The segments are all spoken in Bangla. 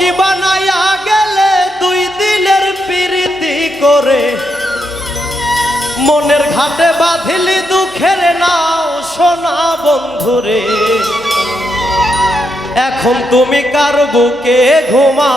কলঙ্কি বানাইয়া গেলে দুই দিনের প্রীতি করে। মনের ঘাটে বাঁধিলি দুঃখের নাও সোনা বন্ধুরে। এখন তুমি কার বুকে ঘুমা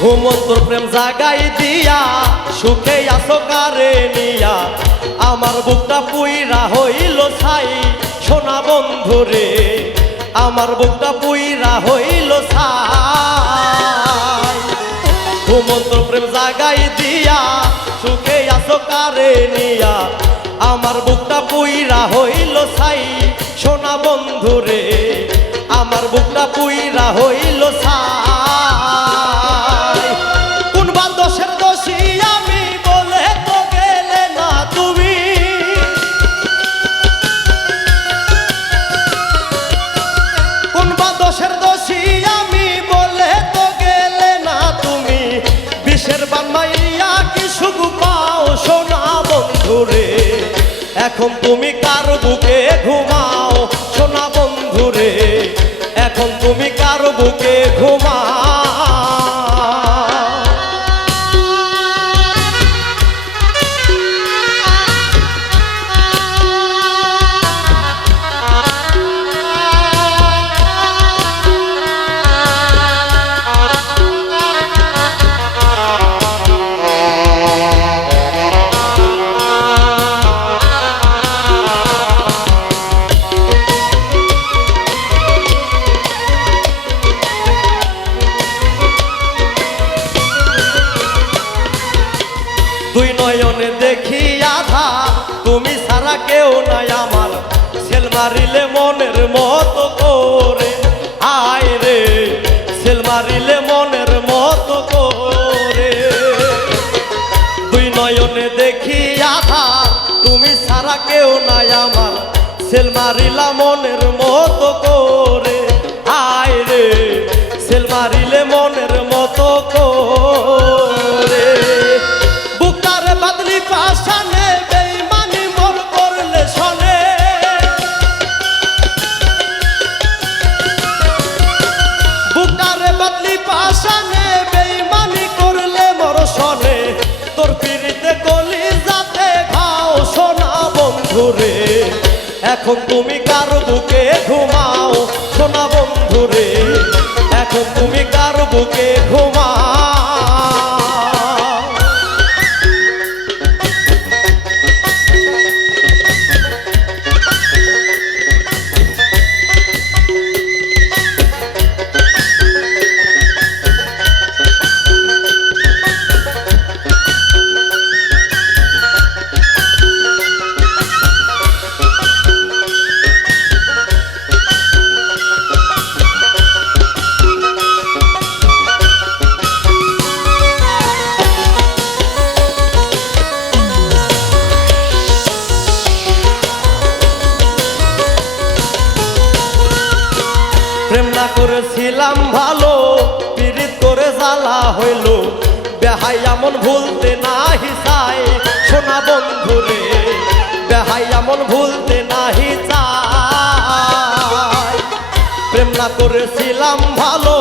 ঘুমন্তর প্রেম জাগাই দিয়া, সুখে আসো কারে নিয়া? আমার বুকটা পুইরা হইল ছাই, সোনা বন্ধুরে আমার বুকটা পুইরা হইল ছাই। ঘুমন্তর প্রেম জাগাই দিয়া, সুখে আসো কারে নিয়া? আমার বুকটা পুইরা হইল ছাই, সোনা বন্ধুরে আমার বুকটা পুইরা বিষের বান্মাইয়া কি সুখ পাও সোনা বন্ধুরে এখন তুমি কার বুকে ঘুমাও সোনা বন্ধুরে এখন তুমি কার বুকে ঘুমাও আধা তুমি সারা কেউ নাই আমার। সেল মারিলে মনের মতো করে। আয় রে সেল মারিলে মনের মতো করে। দুই নয়নে দেখি আধা তুমি সারা কেউ নাই আমার। সেল মারিলা মনের মতো করে। আয় রে সেল মারিলে মনের মতো এখন তুমি কার বুকে ঘুমাও? সোনা বন্ধুরে এখন তুমি কার বুকে ঘুমাও? করেছিলাম ভালো, পীড়িত করে জ্বালা হইল। বেহাই এমন ভুলতে না হিসাই সোনা বন্ধুরে, বেহাই এমন ভুলতে নাহি চাই। প্রেম না করেছিলাম ভালো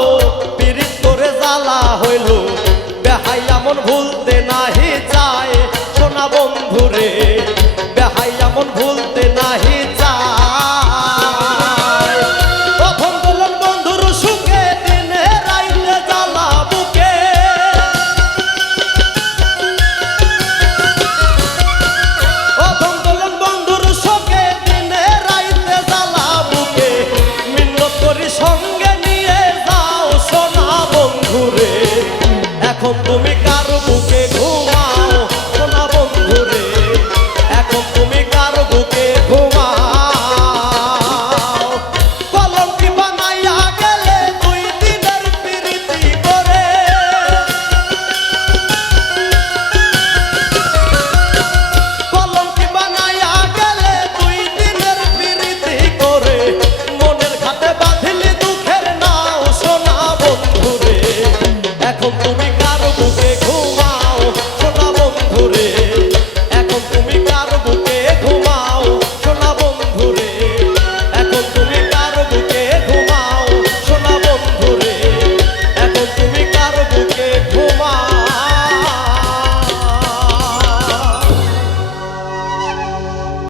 এখন তুমি কার বুকে ঘুমাও? সোনা বন্ধু রে এখন তুমি কার বুকে ঘুমাও? কি বানাইয়া গেলে দুই দিনের প্রীতি করে। কি বানাইয়া গেলে দুই দিনের প্রীতি করে। মনের খাতে বাঁধিলি দুঃখের নাও, সোনা বন্ধু রে এখন তুমি